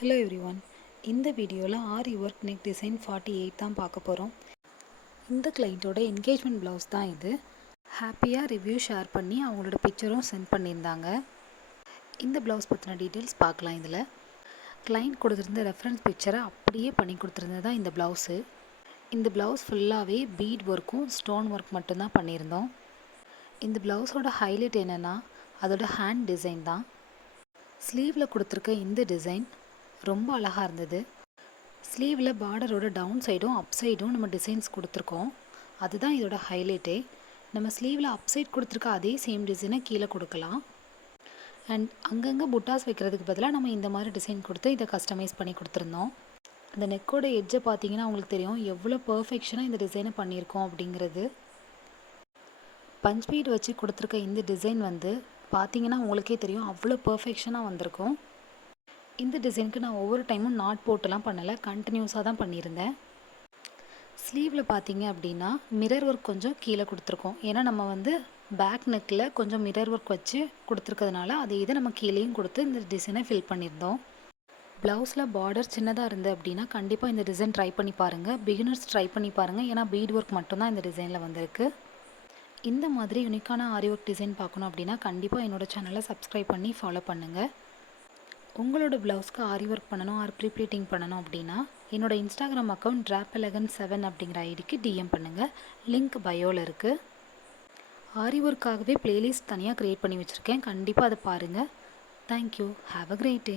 Hello everyone. இந்த வீடியோவில் ஆரி work neck design 48 தான் பார்க்க போகிறோம். இந்த கிளைண்ட்டோட என்கேஜ்மெண்ட் ப்ளவுஸ் தான் இது. ஹாப்பியாக ரிவ்யூ ஷேர் பண்ணி அவங்களோட பிக்சரும் சென்ட் பண்ணியிருந்தாங்க. இந்த ப்ளவுஸ் பற்றின டீட்டெயில்ஸ் பார்க்கலாம். இதில் கிளைண்ட் கொடுத்துருந்த ரெஃபரன்ஸ் பிக்சரை அப்படியே பண்ணி கொடுத்துருந்தது தான் இந்த ப்ளவுஸு. இந்த ப்ளவுஸ் ஃபுல்லாகவே பீட் ஒர்க்கும் ஸ்டோன் ஒர்க் மட்டும்தான் பண்ணியிருந்தோம். இந்த ப்ளவுஸோட ஹைலைட் என்னென்னா அதோட ஹேண்ட் டிசைன் தான். ஸ்லீவில் கொடுத்துருக்க இந்த டிசைன் ரொம்ப அழகாக இருந்தது. ஸ்லீவில் பார்டரோட டவுன் சைடும் அப் சைடும் நம்ம டிசைன்ஸ் கொடுத்துருக்கோம். அதுதான் இதோட ஹைலைட்டே. நம்ம ஸ்லீவில் அப் சைட் கொடுத்துருக்க அதே சேம் டிசைனை கீழே கொடுக்கலாம். அண்ட் அங்கங்கே புட்டாஸ் வைக்கிறதுக்கு பதிலாக நம்ம இந்த மாதிரி டிசைன் கொடுத்து இதை கஸ்டமைஸ் பண்ணி கொடுத்துருந்தோம். அந்த நெக்கோட எட்ஜை பார்த்தீங்கன்னா உங்களுக்கு தெரியும் எவ்வளோ பர்ஃபெக்ஷனாக இந்த டிசைனை பண்ணியிருக்கோம் அப்படிங்கிறது. பஞ்ச் பீட் வச்சு கொடுத்துருக்க இந்த டிசைன் பார்த்தீங்கன்னா உங்களுக்கே தெரியும் அவ்வளோ பர்ஃபெக்ஷனாக வந்திருக்கும். இந்த டிசைனுக்கு நான் ஒவ்வொரு டைமும் நாட் போட்டுலாம் பண்ணலை, கண்டினியூஸாக தான் பண்ணியிருந்தேன். ஸ்லீவில் பார்த்தீங்க அப்படின்னா மிரர் ஒர்க் கொஞ்சம் கீழே கொடுத்துருக்கோம். ஏன்னா நம்ம பேக் நெக்கில் கொஞ்சம் மிரர் ஒர்க் வச்சு கொடுத்துருக்கிறதுனால இதை நம்ம கீழேயும் கொடுத்து இந்த டிசைனை ஃபில் பண்ணியிருந்தோம். ப்ளவுஸில் பார்டர் சின்னதாக இருந்தது அப்படின்னா கண்டிப்பாக இந்த டிசைன் ட்ரை பண்ணி பாருங்கள். பிகினர்ஸ் ட்ரை பண்ணி பாருங்கள். ஏன்னா பீட் ஒர்க் மட்டும்தான் இந்த டிசைனில் வந்திருக்கு. இந்த மாதிரி யூனிக்கான ஆரி ஒர்க் டிசைன் பார்க்கணும் அப்படின்னா கண்டிப்பாக என்னோடய சேனலை சப்ஸ்கிரைப் பண்ணி ஃபாலோ பண்ணுங்கள். உங்களோட ப்ளவுஸ்க்கு ஆரி ஒர்க் பண்ணணும் ஆர் ப்ரீப்ளீட்டிங் பண்ணணும் அப்படின்னா என்னோடய இன்ஸ்டாகிராம் அக்கௌண்ட் drapelegant7 அப்படிங்கிற ஐடிக்கு டிஎம் பண்ணுங்கள். லிங்க் பயோவில் இருக்குது. ஆரி ஒர்க்காகவே ப்ளேலிஸ்ட் தனியாக க்ரியேட் பண்ணி வச்சுருக்கேன். கண்டிப்பாக அதை பாருங்கள். Thank you. Have a great day.